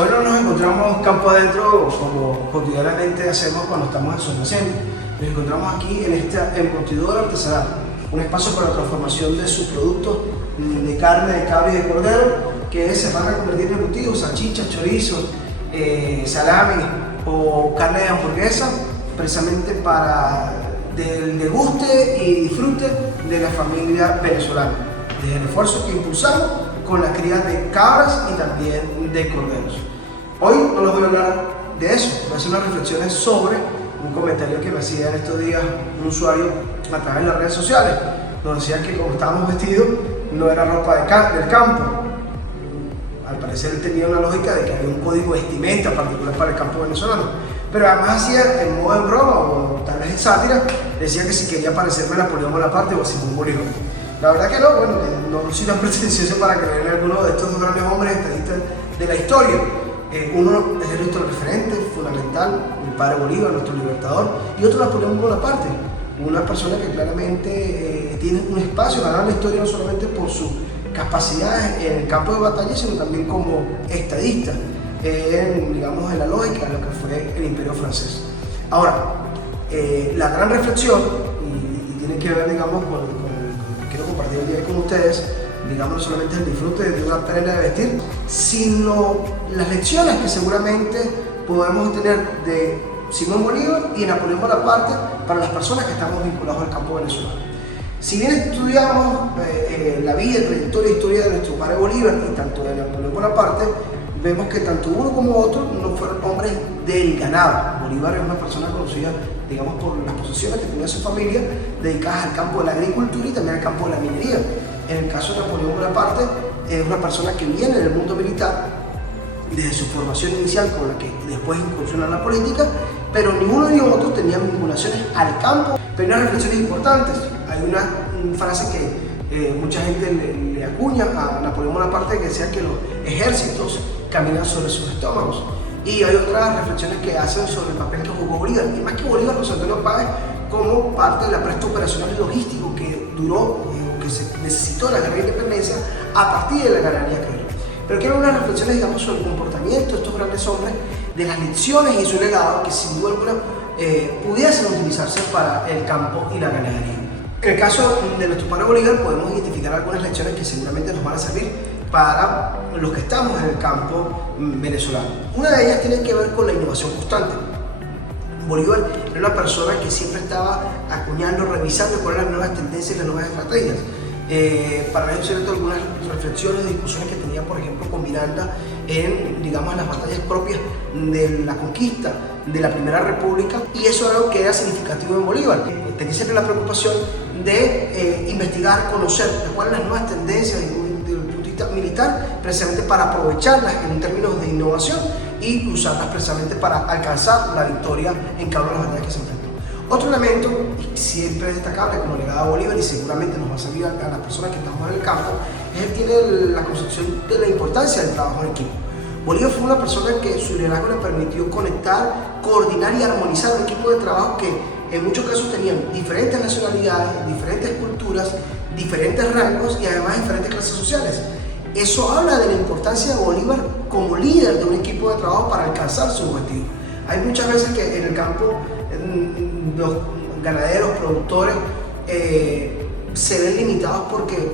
Hoy no nos encontramos campo adentro como cotidianamente hacemos cuando estamos en Zona Centro. Nos encontramos aquí en esta embotidora artesanal, un espacio para la transformación de sus productos de carne, de cabra y de cordero, que se van a convertir en embutidos, salchichas, chorizos, salami o carne de hamburguesa, precisamente para el deguste y disfrute de la familia venezolana, desde el esfuerzo que impulsamos con la cría de cabras y también de corderos. Hoy no les voy a hablar de eso, voy a hacer unas reflexiones sobre un comentario que me hacía en estos días un usuario a través de las redes sociales. Nos decía que como estábamos vestidos no era ropa del campo. Al parecer él tenía una lógica de que había un código de vestimenta particular para el campo venezolano, pero además hacía en modo de broma o tal vez en sátira, decía que si quería parecerme a Napoleón Bonaparte o a Simón Bolívar. La verdad que no, bueno, no soy tan pretencioso para creer en alguno de estos dos grandes hombres estadistas de la historia. Uno es nuestro referente fundamental, el padre Bolívar, nuestro libertador, y otro Napoleón Bonaparte, una persona que claramente tiene un espacio ganado en la historia no solamente por sus capacidades en el campo de batalla, sino también como estadista, digamos, en la lógica de lo que fue el Imperio francés. Ahora, la gran reflexión, y tiene que ver, digamos, con lo que quiero compartir el día con ustedes, digamos, no solamente el disfrute de una prenda de vestir, sino las lecciones que seguramente podemos tener de Simón Bolívar y Napoleón Bonaparte para las personas que estamos vinculados al campo venezolano. Si bien estudiamos la vida, trayectoria e historia de nuestro padre Bolívar y tanto de Napoleón Bonaparte, vemos que tanto uno como otro no fueron hombres del ganado. Bolívar es una persona conocida, digamos, por las posesiones que tenía su familia, dedicadas al campo de la agricultura y también al campo de la minería. En el caso de Napoleón Bonaparte, es una persona que viene del mundo militar, desde su formación inicial con la que después incursiona en la política, pero ninguno ni otro tenían vinculaciones al campo. Pero hay unas reflexiones importantes. Hay una frase que mucha gente le acuña a Napoleón Bonaparte que decía que los ejércitos caminan sobre sus estómagos. Y hay otras reflexiones que hacen sobre el papel que jugó Bolívar, y más que Bolívar, José Antonio Páez, como parte del apresto operacional y logístico que duró, que se necesitó en la guerra de independencia a partir de la ganadería que dio. Pero quiero unas reflexiones, digamos, sobre el comportamiento de estos grandes hombres, de las lecciones y su legado que sin duda alguna pudiesen utilizarse para el campo y la ganadería. En el caso de nuestro padre Bolívar podemos identificar algunas lecciones que seguramente nos van a servir para los que estamos en el campo venezolano. Una de ellas tiene que ver con la innovación constante. Bolívar era una persona que siempre estaba acuñando, revisando cuáles eran las nuevas tendencias y las nuevas estrategias. Para ello, cierto, algunas reflexiones, discusiones que tenía, por ejemplo, con Miranda en, digamos, las batallas propias de la conquista de la Primera República, y eso era algo que era significativo en Bolívar. Tenía siempre la preocupación de investigar, conocer cuáles eran las nuevas tendencias desde el punto de vista militar, precisamente para aprovecharlas en términos de innovación y usarlas precisamente para alcanzar la victoria en cada una de las batallas que se enfrentó. Otro elemento, y siempre es destacable como legado a Bolívar, y seguramente nos va a servir a las personas que estamos en el campo, es que tiene la concepción de la importancia del trabajo en equipo. Bolívar fue una persona que su liderazgo le permitió conectar, coordinar y armonizar un equipo de trabajo que en muchos casos tenían diferentes nacionalidades, diferentes culturas, diferentes rangos y además diferentes clases sociales. Eso habla de la importancia de Bolívar como líder de un equipo de trabajo para alcanzar su objetivo. Hay muchas veces que en el campo los ganaderos, productores, se ven limitados porque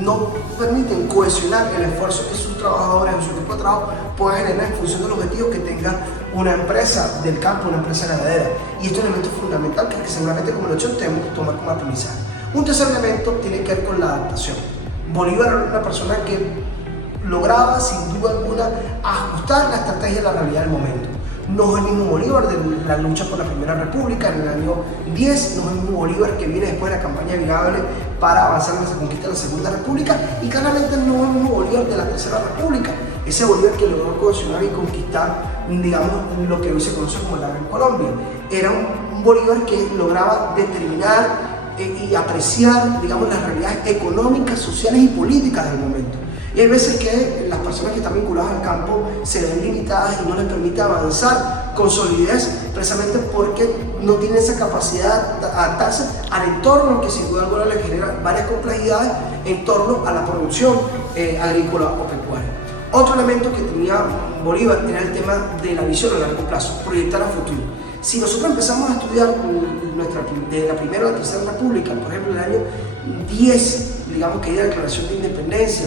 no permiten cohesionar el esfuerzo que sus trabajadores en su equipo de trabajo puedan generar en función de los objetivos que tenga una empresa del campo, una empresa ganadera. Y esto es un elemento fundamental que seguramente como lección tenemos que tomar como aprendizaje. Un tercer elemento tiene que ver con la adaptación. Bolívar era una persona que lograba sin duda alguna ajustar la estrategia a la realidad del momento. No es el mismo Bolívar de la lucha por la Primera República en el año 10, no es el mismo Bolívar que viene después de la campaña Vigable para avanzar en la conquista de la Segunda República, y claramente no es el mismo Bolívar de la Tercera República, ese Bolívar que logró cohesionar y conquistar, digamos, lo que hoy se conoce como la Gran Colombia. Era un Bolívar que lograba determinar y apreciar, digamos, las realidades económicas, sociales y políticas del momento. Y hay veces que las personas que están vinculadas al campo se ven limitadas y no les permite avanzar con solidez, precisamente porque no tienen esa capacidad de adaptarse al entorno que sin duda alguna les genera varias complejidades en torno a la producción agrícola o pecuaria. Otro elemento que tenía Bolívar era el tema de la visión a largo plazo, proyectar a futuro. Si nosotros empezamos a estudiar desde la primera o la tercera república, por ejemplo, en el año 10, digamos que hay la declaración de independencia,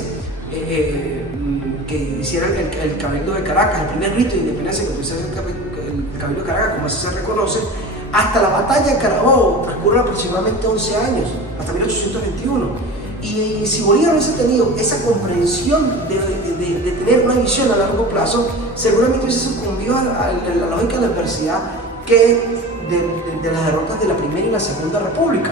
que hiciera el Cabildo de Caracas, el primer rito de independencia que pudiese hacer el Cabildo de Caracas, como así se reconoce, hasta la batalla de Carabobo transcurren aproximadamente 11 años, hasta 1821. Y si Bolívar hubiese tenido esa comprensión de tener una visión a largo plazo, seguramente hubiese sucumbido a la lógica de la adversidad que de las derrotas de la Primera y la Segunda República.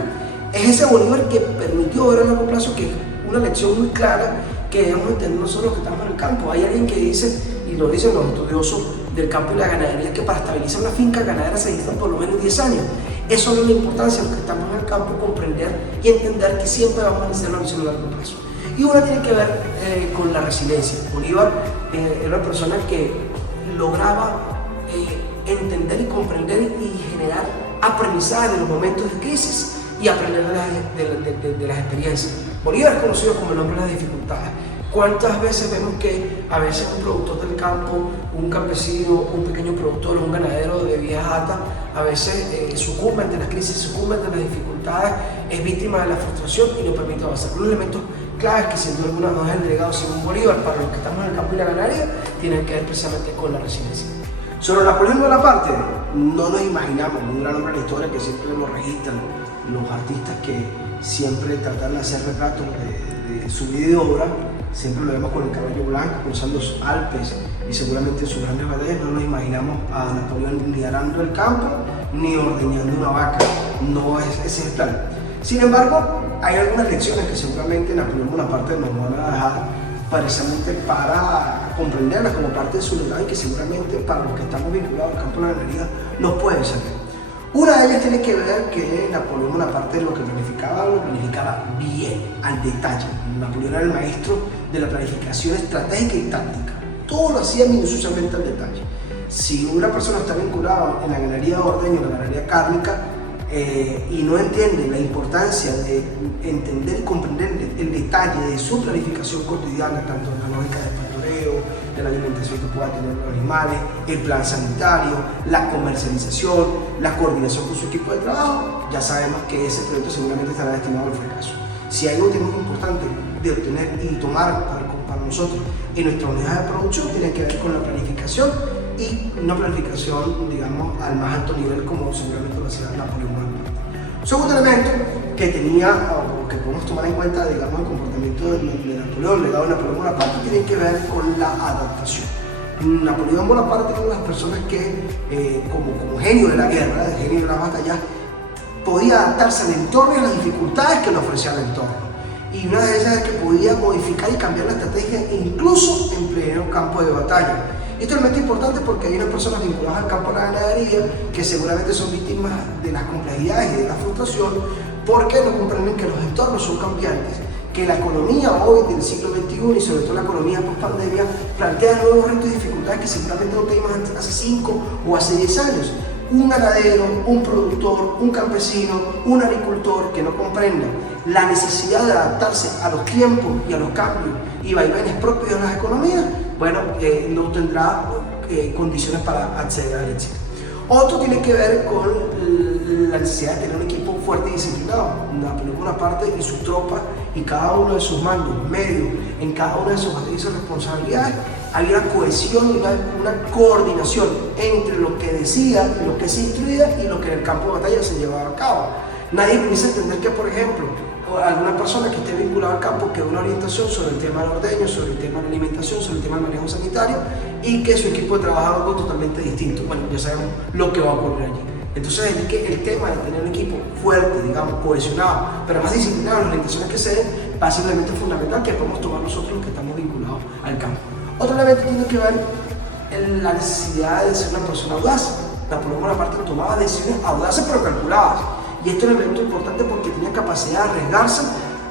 Es ese Bolívar que permitió ver a largo plazo, que es una lección muy clara que debemos entender nosotros los que estamos en el campo. Hay alguien que dice, y lo dicen los estudiosos del campo y la ganadería, que para estabilizar una finca ganadera se necesitan por lo menos 10 años. Eso es la importancia de los que estamos en el campo, comprender y entender que siempre vamos a necesitar una visión a largo plazo. Y una tiene que ver con la resiliencia. Bolívar era una persona que lograba entender y comprender y generar aprendizaje en los momentos de crisis y aprender de las experiencias. Bolívar es conocido como el hombre de las dificultades. ¿Cuántas veces vemos que a veces un productor del campo, un campesino, un pequeño productor, un ganadero de vieja data, a veces sucumbe ante las crisis, sucumbe ante las dificultades, es víctima de la frustración y no permite avanzar? Unos elementos claves que sin duda alguna nos ha entregado Simón Bolívar para los que estamos en el campo y la ganadería tienen que ver precisamente con la resiliencia. Sobre Napoleón Bonaparte, no nos imaginamos un gran hombre de la historia que siempre nos registran los artistas que siempre tratan de hacer retratos de su vida y obra. Siempre lo vemos con el caballo blanco, cruzando los Alpes y seguramente en sus grandes batallas. No nos imaginamos a Napoleón ni arando el campo ni ordeñando una vaca. No es ese es el plan. Sin embargo, hay algunas lecciones que seguramente Napoleón Bonaparte nos van a dejar precisamente para comprenderlas como parte de su legado y que seguramente para los que estamos vinculados al campo de la ganadería nos pueden servir. Una de ellas tiene que ver que Napoleón Bonaparte lo planificaba bien, al detalle. Napoleón era el maestro de la planificación estratégica y táctica. Todo lo hacía minuciosamente al detalle. Si una persona está vinculada en la ganadería de ordeño, en la ganadería cárnica, y no entiende la importancia de entender y comprender el detalle de su planificación cotidiana, tanto en la lógica del pastoreo, de la alimentación que pueda tener los animales, el plan sanitario, la comercialización, la coordinación con su equipo de trabajo, ya sabemos que ese proyecto seguramente estará destinado al fracaso. Si hay algo que es muy importante de obtener y tomar para nosotros en nuestra unidad de producción, tiene que ver con la planificación y una planificación, digamos, al más alto nivel, como seguramente lo hacía Napoleón Bonaparte. Segundo elemento que tenía, o que podemos tomar en cuenta, digamos, el comportamiento de Napoleón, el legado de Napoleón Bonaparte, tiene que ver con la adaptación. Napoleón Bonaparte era una de las personas que, como genio de la guerra, genio de la batalla, podía adaptarse al entorno y a las dificultades que le ofrecía el entorno. Y una de ellas es que podía modificar y cambiar la estrategia incluso en pleno campo de batalla. Esto es realmente importante porque hay unas personas vinculadas al campo de la ganadería que seguramente son víctimas de las complejidades y de la frustración porque no comprenden que los entornos son cambiantes, que la economía hoy del siglo XXI y sobre todo la economía post-pandemia plantea nuevos retos y dificultades que seguramente no teníamos hace 5 o hace 10 años. Un ganadero, un productor, un campesino, un agricultor que no comprenda la necesidad de adaptarse a los tiempos y a los cambios y vaivenes propios de las economías, bueno, no tendrá condiciones para acceder al éxito. Otro tiene que ver con la necesidad de tener un equipo fuerte y disciplinado. Napoleón Bonaparte y sus tropas y cada uno de sus mandos medios, en cada una de sus responsabilidades, había una cohesión y una coordinación entre lo que decía, lo que se instruía y lo que en el campo de batalla se llevaba a cabo. Nadie pudiese entender que, por ejemplo, alguna persona que esté vinculada al campo que dé una orientación sobre el tema del ordeño, sobre el tema de la alimentación, sobre el tema del manejo sanitario y que su equipo de trabajo haga algo totalmente distinto. Bueno, ya sabemos lo que va a ocurrir allí. Entonces, el tema de tener un equipo fuerte, digamos, cohesionado, pero más disciplinado en las orientaciones que se den, va a ser un elemento fundamental que podemos tomar nosotros los que estamos vinculados al campo. Otro elemento tiene que ver en la necesidad de ser una persona audaz. Napoleón Bonaparte tomaba decisiones audaces pero calculadas. Y esto es un elemento importante porque tenía capacidad de arriesgarse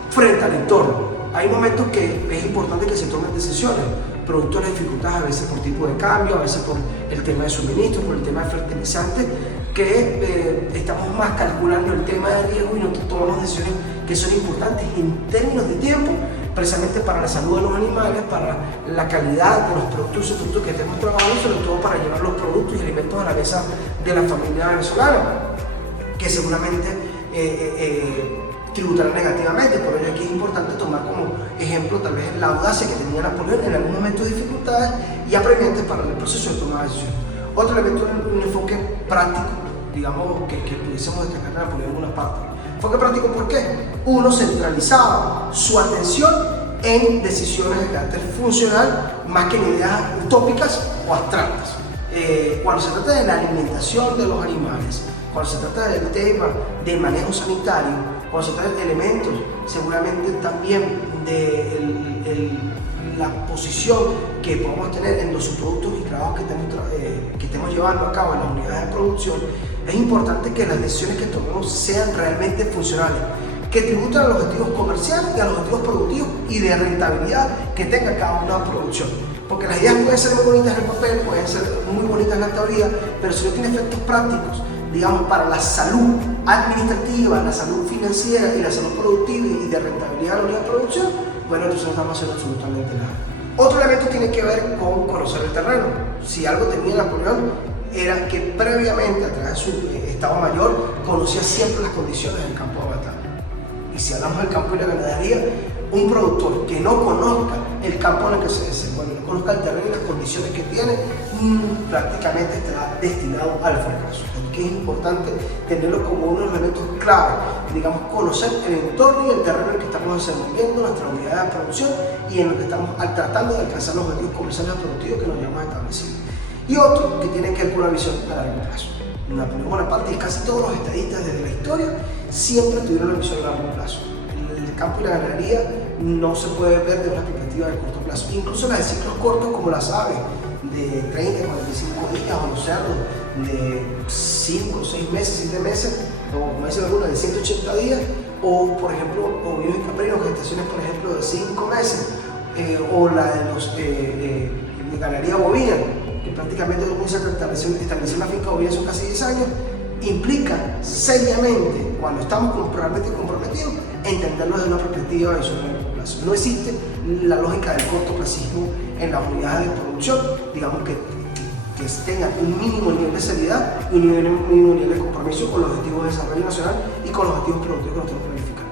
frente al entorno. Hay momentos que es importante que se tomen decisiones. producto de dificultades, a veces por tipo de cambio, a veces por el tema de suministro, por el tema de fertilizantes, que estamos más calculando el tema de riesgo y no tomamos decisiones que son importantes en términos de tiempo, precisamente para la salud de los animales, para la calidad de los productos y productos que estemos trabajando y sobre todo para llevar los productos y alimentos a la mesa de la familia venezolana, que seguramente tributarán negativamente. Por ello aquí es importante tomar como ejemplo tal vez la audacia que tenía Napoleón en algún momento de dificultades y apremiantes para el proceso de toma de decisiones. Otro elemento es un enfoque práctico, digamos, que pudiésemos destacar de Napoleón en una parte. Enfoque práctico, ¿por qué? Uno centralizaba su atención en decisiones de carácter funcional más que en ideas utópicas o abstractas. Cuando se trata de la alimentación de los animales, cuando se trata del tema del manejo sanitario, cuando se trata de elementos seguramente también de la posición que podemos tener en los subproductos y trabajos que estemos llevando a cabo en las unidades de producción, es importante que las decisiones que tomemos sean realmente funcionales, que tributan a los objetivos comerciales y a los objetivos productivos y de rentabilidad que tenga cada una producción. Porque las ideas pueden ser muy bonitas en el papel, pueden ser muy bonitas en la teoría, pero si no tiene efectos prácticos, digamos, para la salud administrativa, la salud financiera y la salud productiva y de rentabilidad de la unidad de producción, bueno, entonces no estamos haciendo absolutamente nada. Otro elemento tiene que ver con conocer el terreno. Si algo tenía Napoleón era que previamente, a través de su Estado Mayor, conocía siempre las condiciones del campo de batalla. Y si hablamos del campo y la ganadería, un productor que no conozca el campo en el que se desenvuelve, no conozca el terreno y las condiciones que tiene, prácticamente estará destinado al fracaso. Así que es importante tenerlo como uno de los elementos clave, digamos, conocer el entorno y el terreno en el que estamos desenvolviendo nuestra unidad de producción y en el que estamos tratando de alcanzar los objetivos comerciales y productivos que nos hayamos establecido. Y otro que tiene que ver con una visión a largo plazo. Napoleón Bonaparte y casi todos los estadistas desde la historia siempre tuvieron una visión a largo plazo. El campo y la ganadería no se puede ver de una perspectiva de corto plazo. Incluso las de ciclos cortos como las aves, de 30, 45 días, o los cerdos de 5, 6 meses, 7 meses, o como dicen algunos, de 180 días, o por ejemplo, ovinos y caprinos, gestaciones por ejemplo de 5 meses, o la de los de ganadería bovina, que prácticamente comienza a establecer una finca bovina son casi 10 años, implica seriamente, cuando estamos realmente comprometidos, entenderlo desde una perspectiva de visión a largo plazo. No existe la lógica del cortoplacismo en las unidades de producción, digamos que tengan un mínimo nivel de seriedad y un mínimo nivel de compromiso con los objetivos de desarrollo nacional y con los objetivos productivos que nosotros planificamos.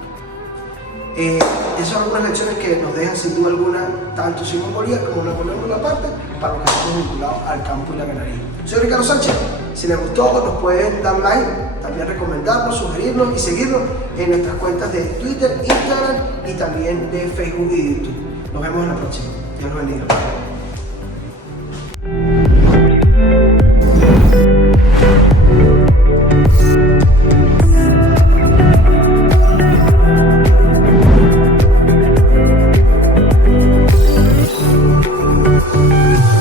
Esas son algunas lecciones que nos dejan sin duda alguna tanto Simón Bolívar como Napoleón Bonaparte para los que estamos vinculados al campo y la ganadería. Soy Ricardo Sánchez. Si les gustó, nos pueden dar like, también recomendarnos, sugerirnos y seguirnos en nuestras cuentas de Twitter, Instagram y también de Facebook y YouTube. Nos vemos en la próxima. Dios los bendiga.